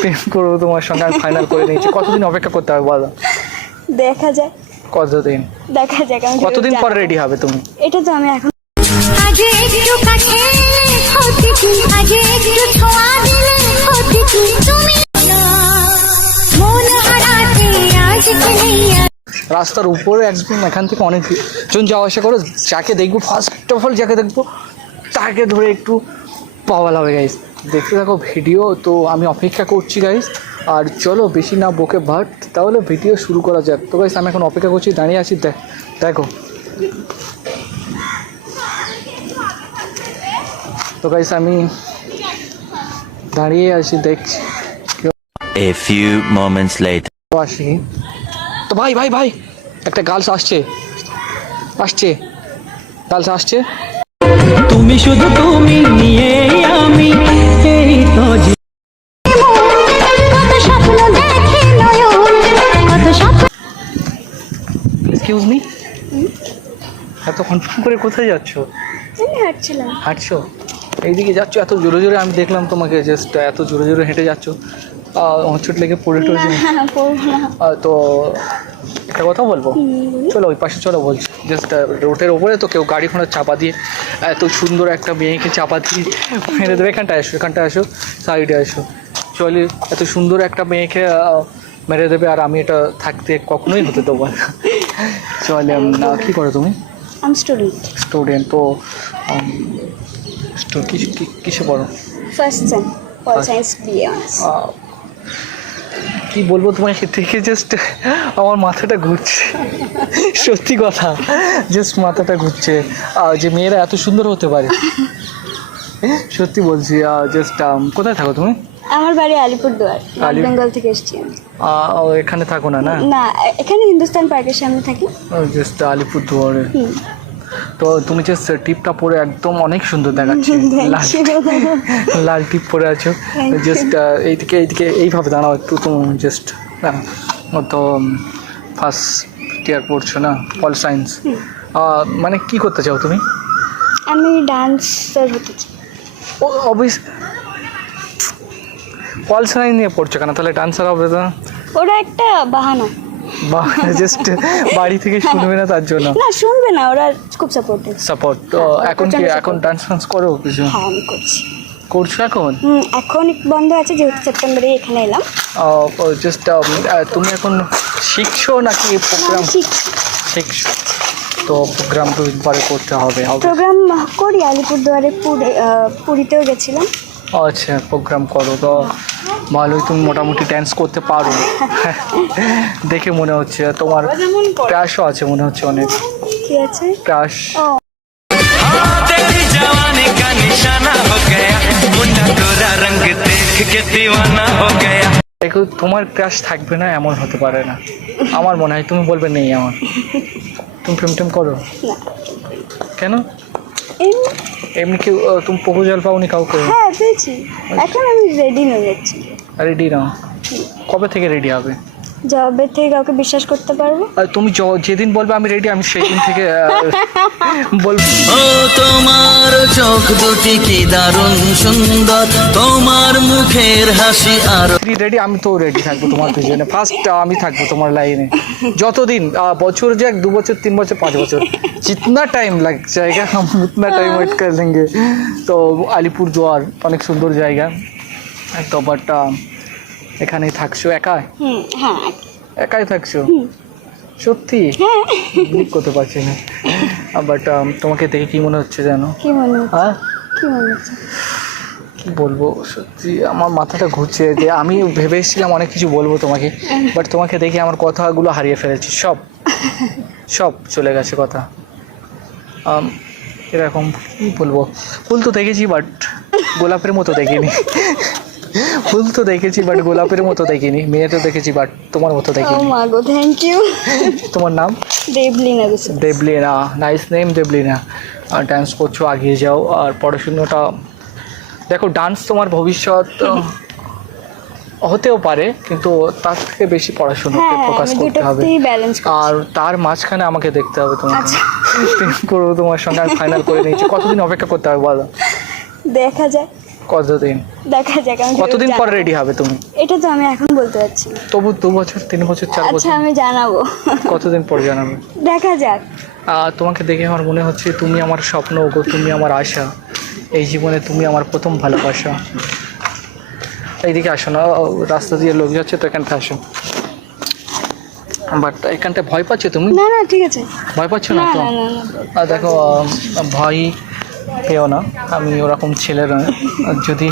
প্রেম করবো তোমার সঙ্গে, আমি ফাইনাল করে নিয়েছি। কতদিন অপেক্ষা করতে হবে বলো? দেখা যায়, কতদিন? দেখা যাক। আমি কতদিন পর রেডি হবে তুমি? এটা তো আমি এখন আগে একটু কাছে হতে কি, আগে একটু ছোঁয়া দিলে হতে কি, তুমি মন হারাতে আজ কি নেই। রাস্তার উপরে একদম এখান থেকে অনেকজন যাওয়া আসা করো, যাকে দেখবো ফার্স্ট অফ অল যাকে দেখবো তাকে ধরে একটু পাওয়া লাগবে গাইস। দেখতে থাকো ভিডিও। তো আমি অপেক্ষা করছি গাইস, আর চলো বেশি না বকে ভাট, তাহলে ভিডিও শুরু করা যাক। তো গাইস আমি এখন অপেক্ষা করছি, দাঁড়িয়ে আছি। দেখো তো গাইস আমি দাঁড়িয়ে আছি, দেখছি। A few moments later. আসি তো ভাই ভাই ভাই একটা গার্লস আসছে, গার্লস আসছে। তুমি শুধু তুমি নিয়ে আমি এই তো কত স্বপ্ন দেখে নয়ন, কত স্বপ্ন। এক্সকিউজ মি, এত কনফার্ম করে কোথায় যাচ্ছ? আমি হাঁটছিলাম। হাঁটছো? এইদিকে যাচ্ছ এত জোরে জোরে? আমি দেখলাম তোমাকে, জাস্ট এত জোরে জোরে হেঁটে যাচ্ছ, হোঁচট লেগে পড়ে টড়ে। না, পড়বো না। তো একটা কথা বলবো, চলো ওই পাশে চলো বলছি। জাস্ট রোডের ওপরে তো কেউ গাড়ি ঘোড়া চাপা দিয়ে এত সুন্দর একটা মেয়েকে চাপা দিয়ে মেরে দেবে। এখানটায় আসো, সাইডে আসো। চলে এত সুন্দর একটা মেয়েকে মেরে দেবে, আর আমি এটা থাকতে কখনোই হতে দেবো না। চলে কী করো তুমি? আমি স্টুডেন্ট। তো কিসে পড়ো? First same, pol science BA honours. কি বলবো তোমাকে দেখে, জাস্ট আমার মাথাটা ঘুরছে। সত্যি কথা, জাস্ট মাথাটা ঘুরছে যে মেয়েরা এত সুন্দর হতে পারে। সত্যি বলছি। জাস্ট কোথায় থাকো তুমি? আমার বাড়ি আলিপুরদুয়ার, নর্থ বেঙ্গল থেকে এসেছি আমি। এখানে থাকো না? না, এখানে হিন্দুস্তান পার্কের সামনে থাকি। জাস্ট আলিপুরদুয়ারে। তো তুমি জাস্ট টিপটা পরে একদম অনেক সুন্দর দেখাচ্ছে। লাল টিপ পরে আছো। জাস্ট এইদিকে এইভাবে দাঁড়াও একটু। তুমি জাস্ট তো ফার্স্ট ইয়ার পড়ছো না, পল সায়েন্স। মানে কি করতে চাও তুমি? আমি ডান্সার হতে চাই। ও অবভিয়াস, পল সায়েন্স নিয়ে পড়ছো কেন তাহলে? ডান্সার হবে না? ওরা একটা বাহানা। বা জাস্ট বাড়ি থেকে শুনবে না তার জন্য? না, শুনবে না, ওরা খুব সাপোর্টিভ। সাপোর্ট। তো এখন ডান্স ফান্স করো কিছু? হ্যাঁ, আমি করছি এখন? এখন বন্ধ আছে, যেহেতু সেপ্টেম্বরে এখানে এলাম। জাস্ট তুমি এখন শিখছো নাকি প্রোগ্রাম শিখছো? তো প্রোগ্রাম তো পরে করতে হবে। প্রোগ্রাম করি আলিপুরদুয়ারে, পুরীতেও গেছিলাম। আচ্ছা, প্রোগ্রাম করো তো ভালোই। তুমি মোটামুটি ড্যান্স করতে পারো দেখে মনে হচ্ছে। তোমার ক্রাশও আছে মনে হচ্ছে অনেক। কি আছে? ক্রাশ। দেখো, তোমার ক্রাশ থাকবে না এমন হতে পারে না, আমার মনে হয়। তুমি বলবে নেই আমার। তুমি প্রেম করো? কেন? এমনি কেউ তুমি প্রপোজাল পাওনি কাউকে? হ্যাঁ, পেয়েছি। এখন আমি রেডি হয়ে যাচ্ছি। রেডি নাও? কবে থেকে রেডি হবে? জবের থেকে কাউকে বিশ্বাস করতে পারবো? তুমি যেদিন বলবে আমি রেডি, আমি সেই দিন থেকে বলবো। ও তোমার চোখ দুটি কি দারুণ সুন্দর, তোমার মুখের হাসি আর রেডি? আমি তো রেডি থাকবো তোমার পিছনে। ফার্স্ট আমি থাকবো তোমার লাইনে যতদিন, বছর যাক, 2 বছর, 3 বছর, 5 বছর, जितना টাইম লাগ जाएगा हम उतना टाइम वेट कर लेंगे। তো আলিপুরদুয়ার অনেক সুন্দর জায়গা। তো বাট এখানেই থাকছো একা? হ্যাঁ, একাই থাকছো? সত্যি? বিলিভ করতে পারছি না। বাট তোমাকে দেখে কি মনে হচ্ছে জানো? কি মনে হচ্ছে? হ্যাঁ, কি মনে হচ্ছে? কি বলবো, সত্যি আমার মাথাটা ঘুরছে। যে আমি ভেবে এসেছিলাম অনেক কিছু বলবো তোমাকে, বাট তোমাকে দেখে আমার কথাগুলো হারিয়ে ফেলেছি। সব চলে গেছে কথা। এরকম কী বলবো, ফুল তো দেখেছি বাট গোলাপের মতো দেখিনি। ফুল তো দেখেছি বাট গোলাপের মতো দেখিনি। মেয়ে তো দেখেছি বাট তোমার মতো ও দেখিনি। মা গো, থ্যাংক ইউ। তোমার নাম? Debalina. Debalina, nice name Debalina. Dance করছো, আগিয়ে যাও। আর পড়াশুনোটা দেখো, ডান্স তোমার ভবিষ্যৎ হতেও পারে, কিন্তু তার থেকে বেশি পড়াশোনাতে ফোকাস করতে হবে। আর তার মাঝখানে আমাকে দেখতে হবে তোমাকে। প্রেম করবো তোমার সঙ্গে, আমি ফাইনাল করে নিয়েছি। কতদিন অপেক্ষা করতে হবে বলো? দেখা যায়। কতদিন দেখা যাক, আমি কতদিন পর জানাবো। রেডি হবে তুমি? এটা তো আমি এখন বলতে পারছি না। তবু 2 বছর 3 বছর 4 আচ্ছা বছর আমি জানাবো। কতদিন পর জানাবে? দেখা যাক। তোমাকে দেখে আমার মনে হচ্ছে তুমি আমার স্বপ্ন গো, তুমি আমার আশা, এই জীবনে তুমি আমার প্রথম ভালোবাসা। এইদিকে আসো না, রাস্তা দিয়ে লোক যাচ্ছে তো এখানটা আসো। বাট এখানটা ভয় পাচ্ছ তুমি? না না ঠিক আছে। ভয় পাচ্ছ না না তো? না না না। দেখো ভয় পেও না, আমি ওরকম ছেলে নয়। যদি